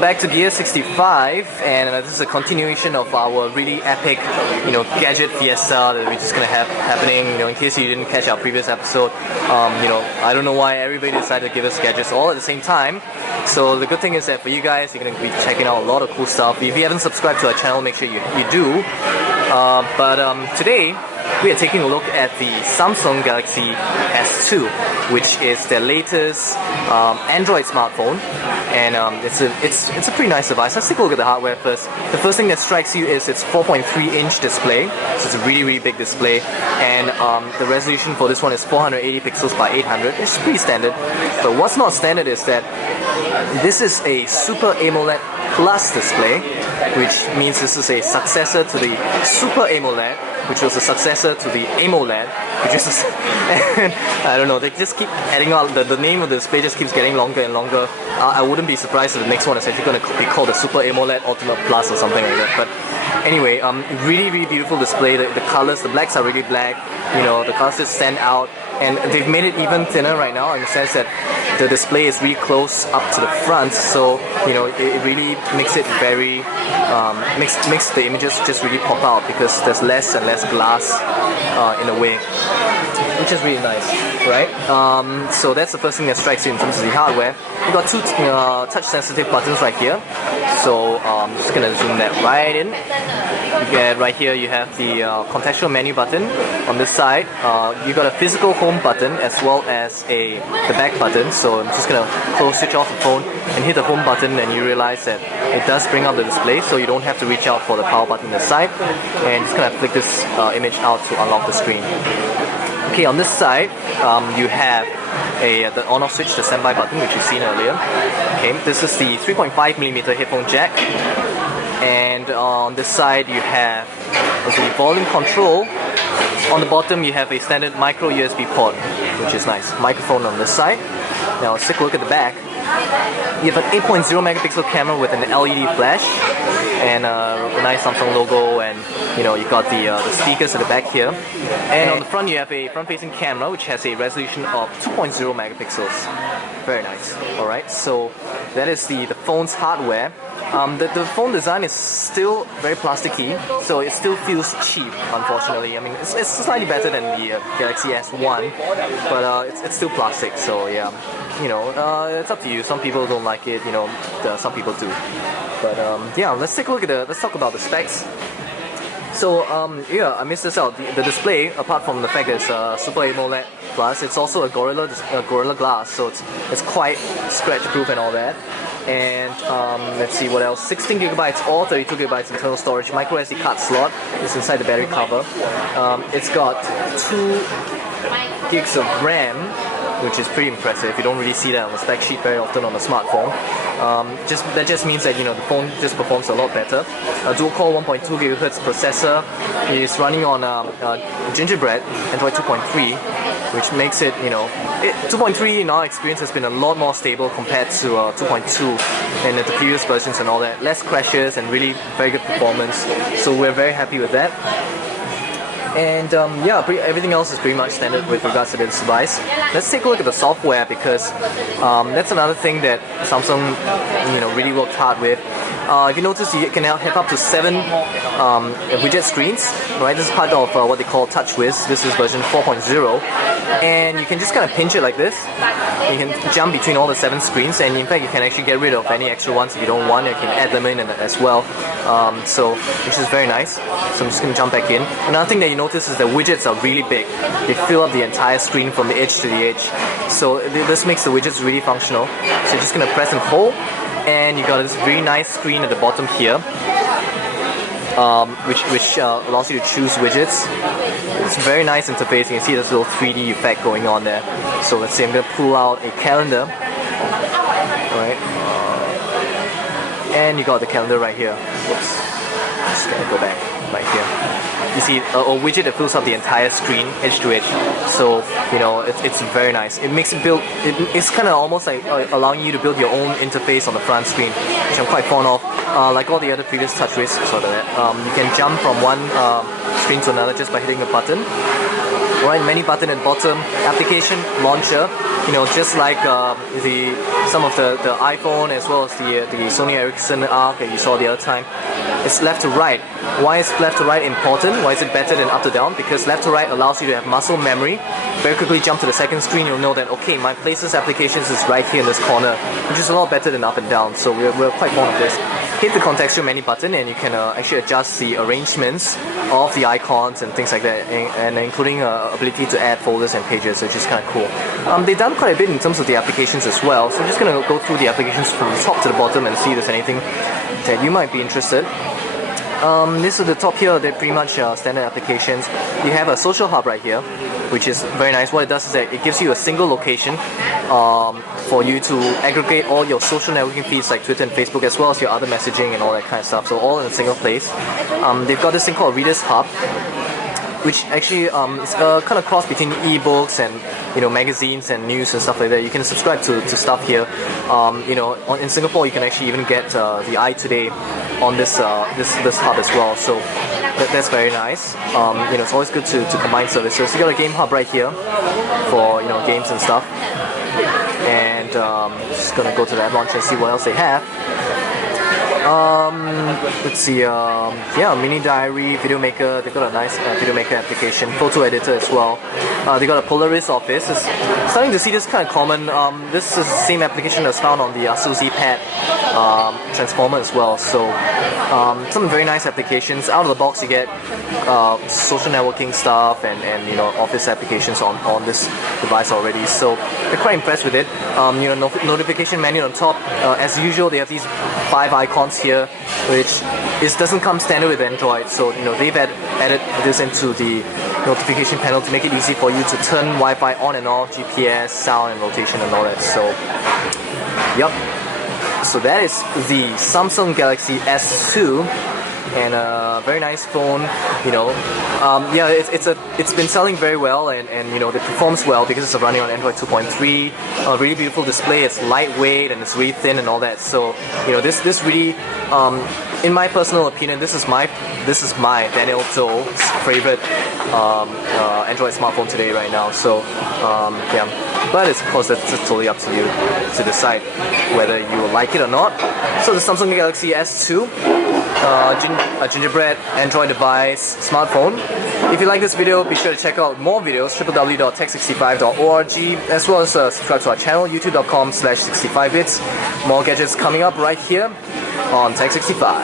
Welcome back to Gear65, and this is a continuation of our really epic, Gadget Fiesta that we're just gonna have happening. In case you didn't catch our previous episode, I don't know why everybody decided to give us gadgets all at the same time. So the good thing is that for you guys, you're gonna be checking out a lot of cool stuff. If you haven't subscribed to our channel, make sure you do. Today we are taking a look at the Samsung Galaxy S2, which is their latest Android smartphone, and it's a pretty nice device. Let's take a look at the hardware first. The first thing that strikes you is its 4.3-inch display, so it's a really big display, and the resolution for this one is 480 pixels by 800, which is pretty standard. But what's not standard is that this is a Super AMOLED Plus display, which means this is a successor to the Super AMOLED, which was a successor to the AMOLED, which is I don't know, they just keep adding on, the name of the display just keeps getting longer and longer. I wouldn't be surprised if the next one is actually going to be called the Super AMOLED Ultimate Plus or something like that. But anyway, really beautiful display. The colors, the blacks are really black, the colors just stand out, and they've made it even thinner right now in the sense that the display is really close up to the front, so it really makes it very makes the images just really pop out because there's less and less glass in a way, which is really nice, right? So that's the first thing that strikes you in terms of the hardware. We've got two touch-sensitive buttons right here, so I'm just gonna zoom that right in. Right here you have the contextual menu button. On this side, you got a physical home button as well as the back button. So I'm just gonna switch off the phone and hit the home button, and you realize that it does bring up the display, so you don't have to reach out for the power button on the side. And just gonna flick this image out to unlock the screen. Okay, on this side, you have the on-off switch, the standby button, which you've seen earlier. Okay, this is the 3.5mm headphone jack. And on this side you have the volume control. On the bottom you have a standard micro USB port, which is nice. Microphone on this side. Now let's take a look at the back. You have an 8.0 megapixel camera with an LED flash and a nice Samsung logo, and you got the speakers at the back here. And on the front you have a front-facing camera which has a resolution of 2.0 megapixels. Very nice. Alright, so that is the phone's hardware. The phone design is still very plasticky, so it still feels cheap, unfortunately. I mean, it's slightly better than the Galaxy S1, but it's still plastic, so yeah. It's up to you. Some people don't like it, some people do. But yeah, let's take a look at let's talk about the specs. So yeah, I missed this out. The display, apart from the fact that it's Super AMOLED Plus, it's also a Gorilla Glass, so it's quite scratch-proof and all that. And let's see what else. 16GB or 32GB internal storage. Micro SD card slot is inside the battery cover. It's got 2 gigs of RAM, which is pretty impressive. You don't really see that on the spec sheet very often on a smartphone. That just means that the phone just performs a lot better. A dual-core 1.2 GHz processor is running on Gingerbread Android 2.3, which makes it 2.3 in our experience has been a lot more stable compared to 2.2 and the previous versions and all that. Less crashes and really very good performance. So we're very happy with that. And yeah, everything else is pretty much standard with regards to this device. Let's take a look at the software, because that's another thing that Samsung really worked hard with. If you notice, you can now have up to 7 widget screens, right? This is part of what they call TouchWiz. This is version 4.0, and you can just kind of pinch it like this. You can jump between all the 7 screens, and in fact you can actually get rid of any extra ones if you don't want. You can add them in as well, which is very nice. So I'm just going to jump back in. Another thing that you notice is that widgets are really big. They fill up the entire screen from the edge to the edge. So this makes the widgets really functional. So you're just going to press and hold, and you got this really nice screen at the bottom here, which allows you to choose widgets. It's a very nice interface. You can see this little 3D effect going on there. So let's say I'm going to pull out a calendar. Alright. And you got the calendar right here. Whoops. Just going to go back right here. You see a widget that fills up the entire screen, edge to edge. So it's very nice. It makes it build. It's kind of almost like allowing you to build your own interface on the front screen, which I'm quite fond of. Like all the other previous TouchWiz, sort of that. You can jump from one screen to another just by hitting a button. Alright, menu button at the bottom, application launcher, just like some of the iPhone as well as the Sony Ericsson ARC that you saw the other time. It's left to right. Why is left to right important? Why is it better than up to down? Because left to right allows you to have muscle memory. Very quickly jump to the second screen, you'll know that, okay, my places applications is right here in this corner, which is a lot better than up and down, so we're quite fond of this. Hit the contextual menu button and you can actually adjust the arrangements of the icons and things like that, and including ability to add folders and pages, which is kind of cool. They've done quite a bit in terms of the applications as well, so I'm just going to go through the applications from the top to the bottom and see if there's anything that you might be interested. This is the top here, they're pretty much standard applications. You have a social hub right here, which is very nice. What it does is that it gives you a single location for you to aggregate all your social networking feeds like Twitter and Facebook, as well as your other messaging and all that kind of stuff, so all in a single place. They've got this thing called Reader's Hub, which actually is a kind of cross between ebooks and magazines and news and stuff like that. You can subscribe to stuff here. In Singapore you can actually even get the iToday on this hub as well. So that's very nice. It's always good to combine services. You got a game hub right here for games and stuff. And just gonna go to the app launcher and see what else they have. Let's see, mini diary, video maker. They've got a nice video maker application, photo editor as well. They got a Polaris office. It's starting to see this kind of common. This is the same application that's found on the Asus Pad transformer as well. So some very nice applications. Out of the box you get social networking stuff and office applications on this device already. So they're quite impressed with it. Notification menu on top. As usual, they have these 5 icons here, which doesn't come standard with Android, so they've added this into the notification panel to make it easy for you to turn Wi-Fi on and off, GPS, sound and rotation and all that. So yep, so that is the Samsung Galaxy S2, and a very nice phone. It's been selling very well, and it performs well because it's running on Android 2.3. A really beautiful display. It's lightweight and it's really thin and all that. So this really, in my personal opinion, this is my Daniel Zhou's favorite Android smartphone today right now. So but of course that's totally up to you to decide whether you will like it or not. So the Samsung Galaxy S2. A gingerbread Android device smartphone. If you like this video, be sure to check out more videos, www.tech65.org, as well as subscribe to our channel, youtube.com/65bits. More gadgets coming up right here on Tech65.